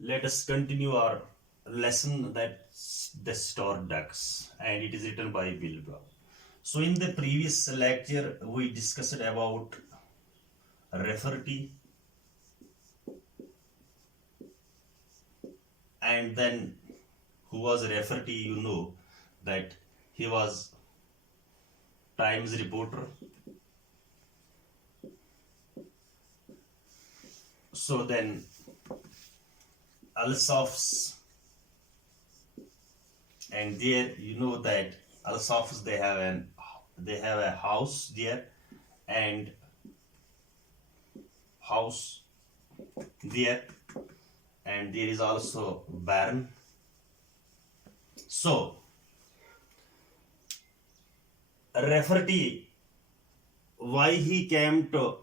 Let us continue our lesson that's the Star Ducks, and it is written by Bill Brown. So in the previous lecture we discussed about Rafferty, and then who was Rafferty, you know that he was Times reporter. So then Alsof's, and there you know that Alsof's they have a house there, and house there, and there is also Baron. So Rafferty, why he came to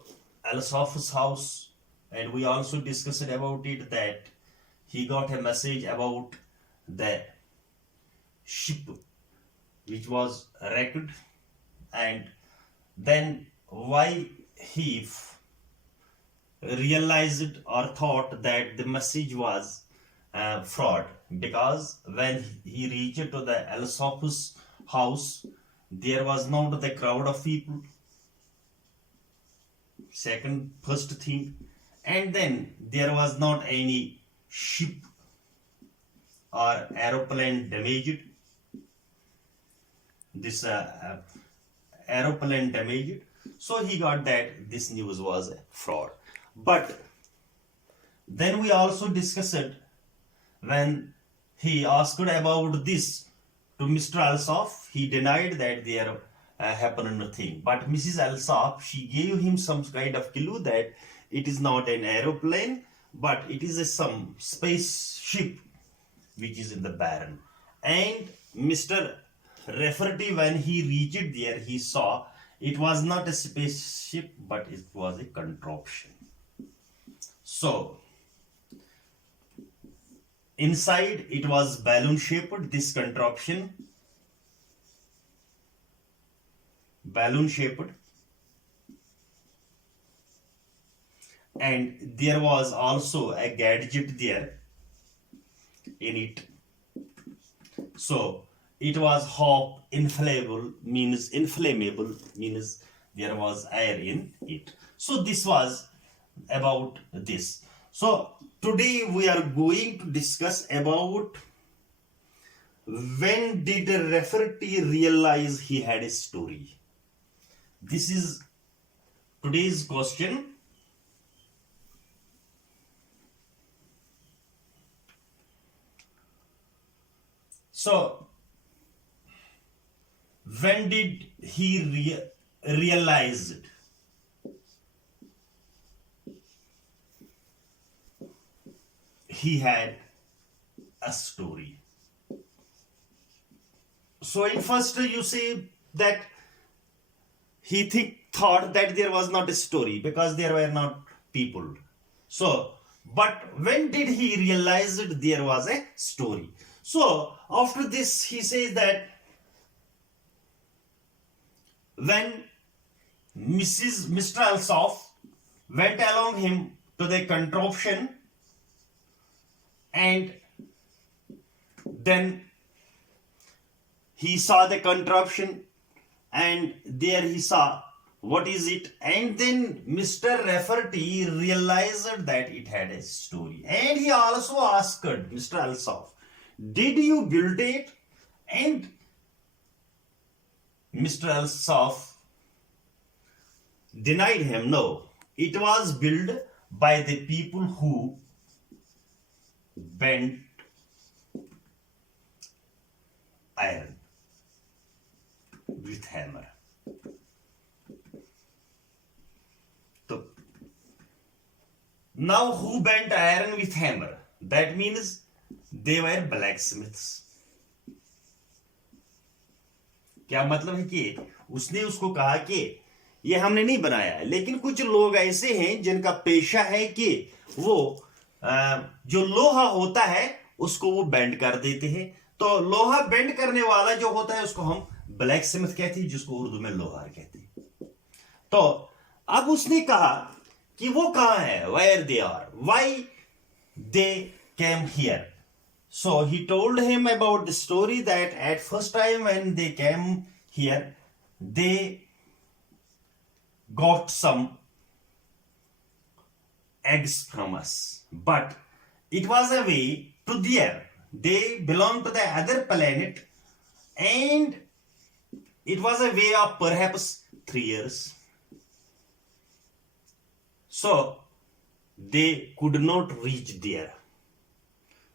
Alsof's house, and we also discussed about it that he got a message about the ship which was wrecked, and then why he realized or thought that the message was fraud, because when he reached to the Alsop's house there was not the crowd of people, first thing, and then there was not any ship or aeroplane damaged. This aeroplane damaged, so he got that this news was a fraud. But then we also discussed when he asked about this to Mr. Alsop, he denied that there happened nothing. But Mrs. Alsop, she gave him some kind of clue that it is not an aeroplane, but it is some spaceship which is in the Baron. And Mr. Rafferty, when he reached there, he saw it was not a spaceship, but it was a contraption. So inside it was balloon shaped, this contraption, balloon shaped, and there was also a gadget there in it. So it was half inflammable means there was air in it. So this was about this. So today we are going to discuss about when did Rafferty realize he had a story. This is today's question. So when did he realize he had a story? So in first you say that he thought that there was not a story because there were not people. So but when did he realize that there was a story? So after this he says that when Mr. Alsop went along him to the contraption, and then he saw the contraption, and there he saw what is it, and then Mr. Rafferty realized that it had a story, and he also asked Mr. Alsop, did you build it? And Mr. Alsop denied him, no, it was built by the people who bent iron with hammer. So now who bent iron with hammer? That means they were blacksmiths. क्या मतलब है कि उसने उसको कहा कि ये हमने नहीं बनाया है, लेकिन कुछ लोग ऐसे हैं जिनका पेशा है कि वो जो लोहा होता है उसको वो बेंड कर देते हैं। तो लोहा बेंड करने वाला जो होता है उसको हम ब्लैक स्मिथ कहते हैं, जिसको उर्दू में लोहार कहते हैं। तो अब उसने कहा कि वो कहां है, where they are, why they came here. So he told him about the story that at first time when they came here, they got some eggs from us, but it was a way to there. They belong to the other planet, and it was a way of perhaps 3 years. So they could not reach there.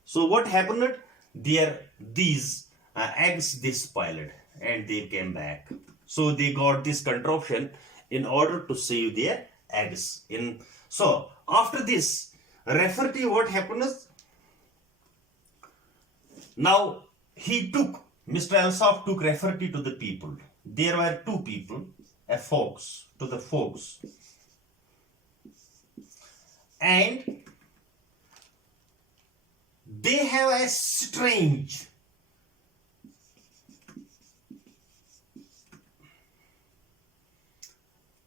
So what happened? These eggs they spoiled and they came back. So they got this contraption in order to save their eggs. So after this, Rafferty, what happened is, now Mr. Alsop took Rafferty to the people. There were 2 people, the folks, and they have a strange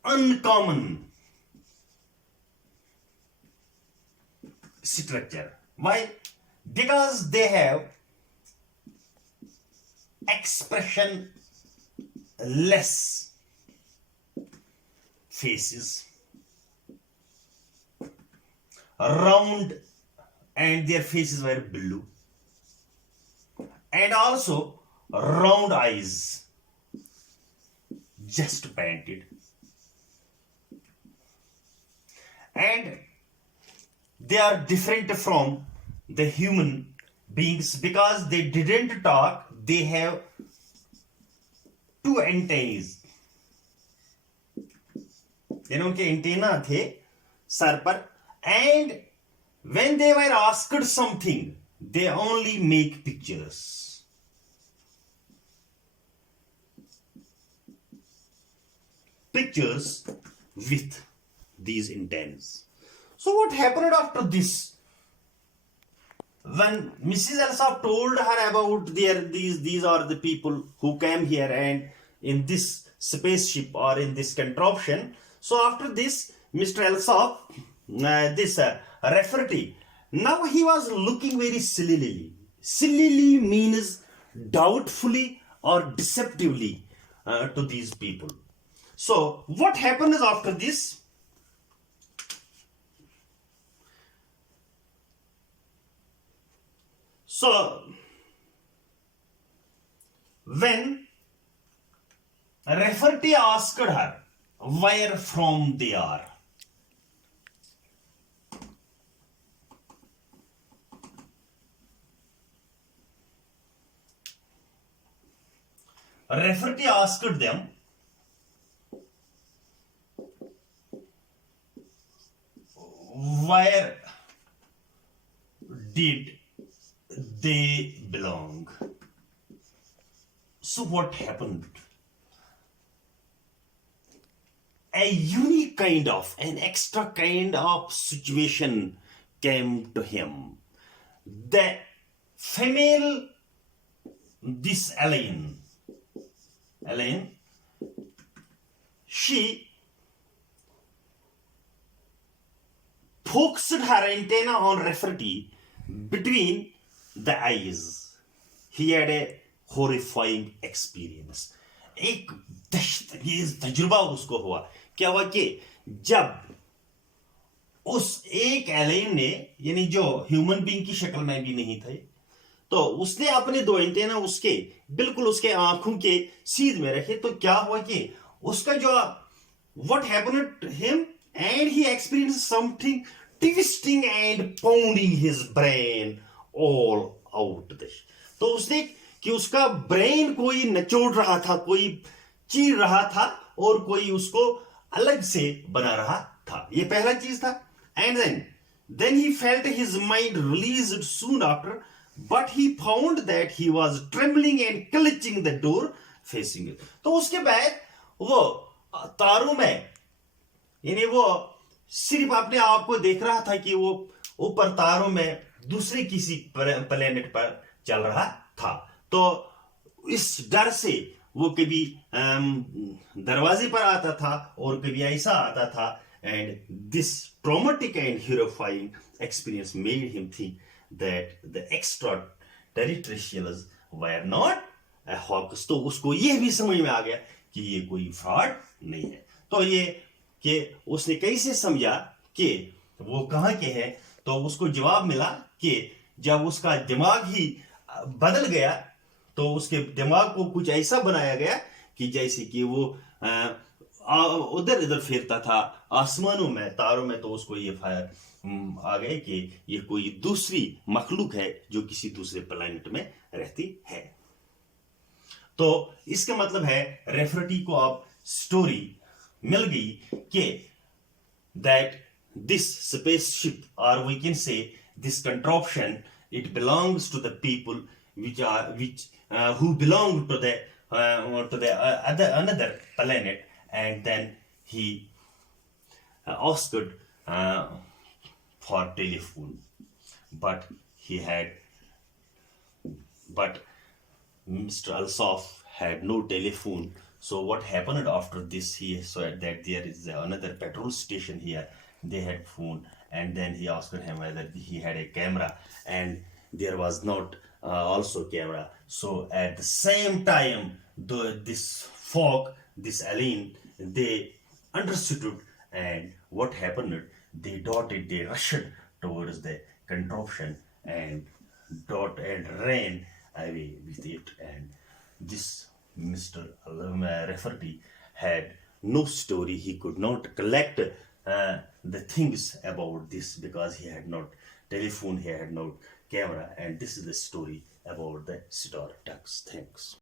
uncommon structure. Why? Because they have expression less faces, round, and their faces were blue, and also round eyes, just painted, and they are different from the human beings because they didn't talk. They have 2 antennae. उनके antenna थे sir पर, and when they were asked something, they only make pictures. Pictures with these antennas. So what happened after this? When Mrs. Alsop told her about these are the people who came here and in this spaceship or in this contraption. So after this, Mr. Alsop, Rafferty, now he was looking very sillily. Sillily means doubtfully or deceptively to these people. So what happened is after this, so when Rafferty asked her where from they are, Rafferty asked them where did they belong. So what happened? A unique kind of, an extra kind of situation came to him. The female, this Elaine, she focused her antenna on Rafferty between the eyes. He had a horrifying experience. एक दहशतगेज तजुर्बा उसको हुआ. क्या हुआ कि जब उस एक एलाइन ने, यानी जो ह्यूमन बीइंग की शक्ल में भी नहीं थे, तो उसने अपने 2 एंटेना उसके बिल्कुल उसके आंखों के सीध में रखे, तो क्या हुआ कि उसका जो what happened to him, and he experienced something twisting and pounding his brain all out. तो उसने कि उसका ब्रेन कोई नचोड़ रहा था, कोई चीर रहा था और कोई उसको अलग से बना रहा था. ये पहला चीज था. And then he felt his mind released soon after, but he found that he was trembling and clutching the door facing it. तो उसके बाद वो तारों में, यानी वो सिर्फ अपने आप को देख रहा था कि वो ऊपर तारों में दूसरे किसी प्लेनेट पर चल रहा था. तो इस डर से वो कभी दरवाजे पर आता था और कभी ऐसा आता था. And this traumatic and horrifying experience made him think that the extraterrestrials were not a hoax. तो उसको ये भी समझ में आ गया कि ये कोई फ्रॉड नहीं है. तो ये कि उसने कैसे समझा कि वो कहाँ के हैं, तो उसको जवाब मिला कि जब उसका दिमाग ही बदल गया तो उसके दिमाग को कुछ ऐसा बनाया गया कि जैसे कि वो उधर इधर फेरता था आसमानों में, तारों में. तो उसको ये आ गए कि ये कोई दूसरी मखलूक है जो किसी दूसरे प्लैनेट में रहती है. तो इसका मतलब है रेफरेटी को अब स्टोरी मिल गई कि that this spaceship, or we can say this contraption, it belongs to the people who belong to the another planet. And then he asked for telephone, but Mr. Alsop had no telephone. So what happened after this? He saw that there is another petrol station here. They had phone, and then he asked him whether he had a camera, and there was not also camera. So at the same time, this fog, this alien, they understood, and what happened? They rushed towards the contraption and ran away with it. And this Mr. Rafferty had no story. He could not collect the things about this because he had not telephone, he had no camera. And this is the story about the Star Trek. Thanks.